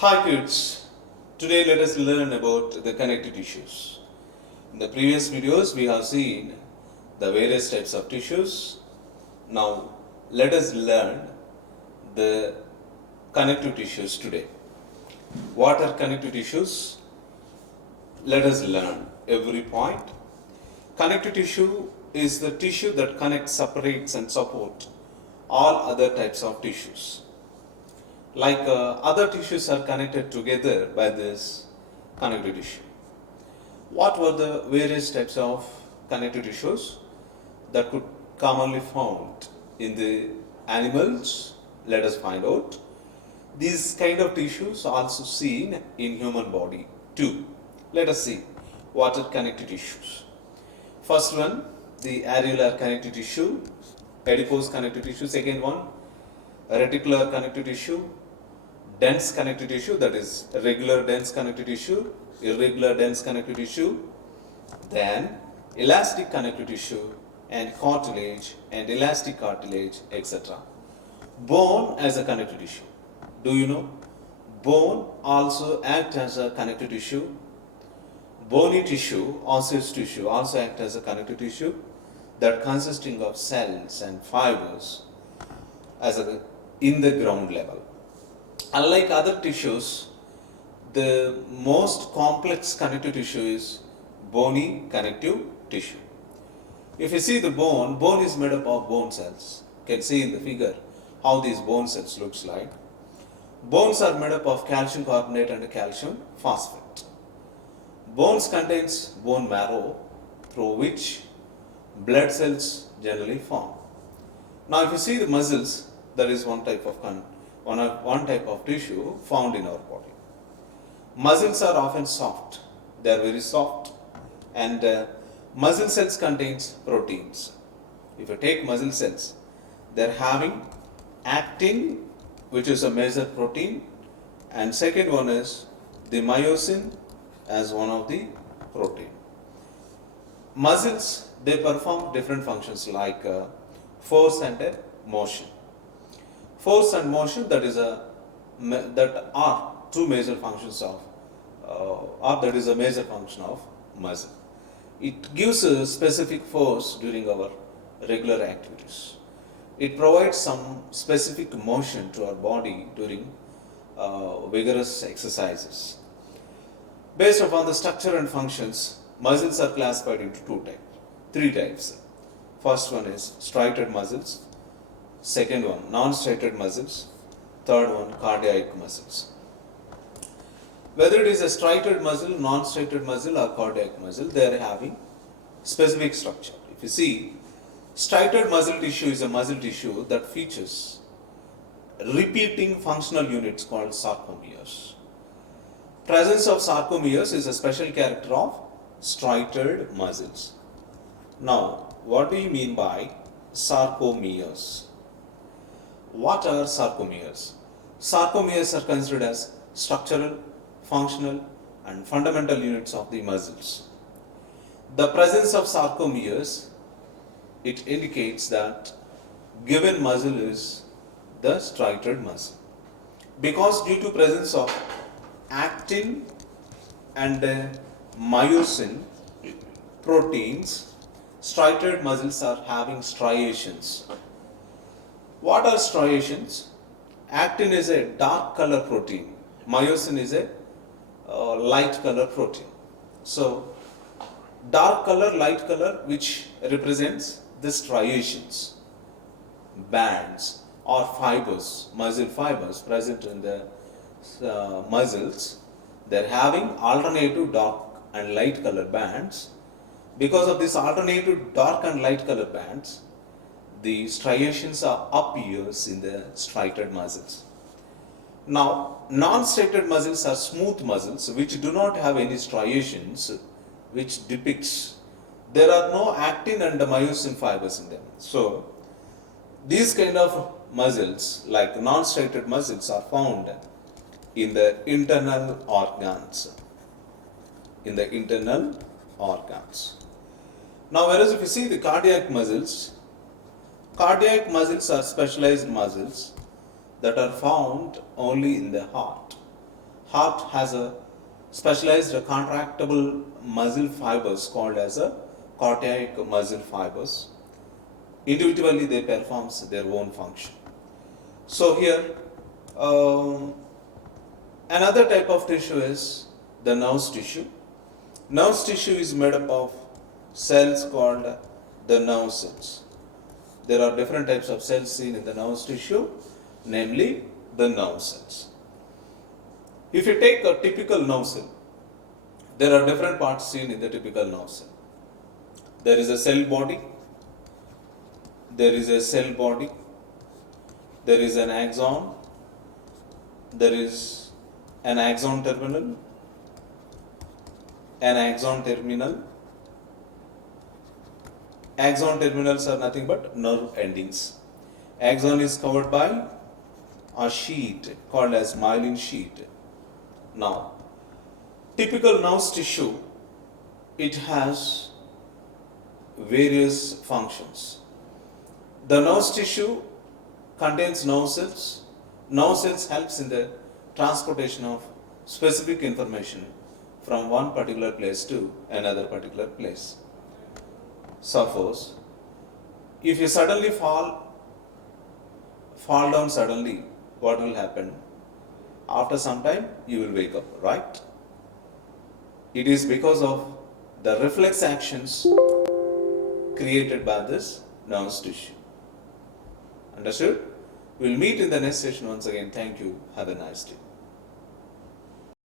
Hi kids, today let us learn about the connective tissues. In the previous videos we have seen the various types of tissues. Now let us learn the connective tissues today. What are connective tissues? Let us learn every point. Connective tissue is the tissue that connects, separates and supports all other types of tissues. Like other tissues are connected together by this connective tissue. What were the various types of connective tissues that could commonly found in the animals? Let us find out. These kind of tissues are also seen in human body too. Let us see what are connective tissues. First one, the areolar connective tissue, adipose connective tissue. Second one, reticular connective tissue, dense connective tissue, that is regular dense connective tissue, irregular dense connective tissue, then elastic connective tissue and cartilage and elastic cartilage, etc. Bone as a connective tissue. Do you know? Bone also acts as a connective tissue. Bony tissue, osseous tissue also act as a connective tissue that consisting of cells and fibers in the ground level. Unlike other tissues, the most complex connective tissue is bony connective tissue. If you see the bone is made up of bone cells. You can see in the figure how these bone cells looks like. Bones are made up of calcium carbonate and calcium phosphate. Bones contains bone marrow through which blood cells generally form. Now if you see the muscles, there is one type of tissue found in our body. Muscles are often soft. They are very soft, and muscle cells contains proteins. If you take muscle cells, they are having actin, which is a major protein, and second one is the myosin as one of the protein. Muscles, they perform different functions like force and motion. Force and motion, that are two major functions of, that is a major function of muscle. It gives a specific force during our regular activities. It provides some specific motion to our body during vigorous exercises. Based upon the structure and functions, muscles are classified into three types. First one is striated muscles. Second one, non-striated muscles. Third one, cardiac muscles. Whether it is a striated muscle, non-striated muscle or cardiac muscle, they are having specific structure. If you see, striated muscle tissue is a muscle tissue that features repeating functional units called sarcomeres. Presence of sarcomeres is a special character of striated muscles. Now, what do you mean by sarcomeres? What are sarcomeres? Sarcomeres are considered as structural, functional, and fundamental units of the muscles. The presence of sarcomeres, it indicates that given muscle is the striated muscle. Because due to presence of actin and myosin proteins, striated muscles are having striations. What are striations? Actin is a dark color protein. Myosin is a light color protein. So, dark color, light color, which represents the striations, bands or fibers, muscle fibers present in the muscles. They are having alternative dark and light color bands. Because of this alternative dark and light color bands, the striations appears in the striated muscles. Now, non-striated muscles are smooth muscles which do not have any striations, which depicts there are no actin and myosin fibers in them. So, these kind of muscles, like non-striated muscles, are found in the internal organs. Now, whereas if you see the cardiac muscles are specialized muscles that are found only in the heart. heart has a specialized contractible muscle fibers called as a cardiac muscle fibers. Individually they perform their own function. So here another type of tissue is the nerve tissue. Nerve tissue is made up of cells called the nerve cells. There are different types of cells seen in the nerve tissue, namely the nerve cells. If you take a typical nerve cell, there are different parts seen in the typical nerve cell. There is a cell body, there is a cell body, there is an axon, there is an axon terminal, an axon terminal. Axon terminals are nothing but nerve endings. Axon is covered by a sheet called as myelin sheet. Now, typical nerve tissue, it has various functions. The nerve tissue contains nerve cells. Nerve cells helps in the transportation of specific information from one particular place to another particular place. Suppose if you suddenly fall down suddenly, what will happen? After some time you will wake up, right? It is because of the reflex actions created by this nerve tissue. Understood? We will meet in the next session once again. Thank you. Have a nice day.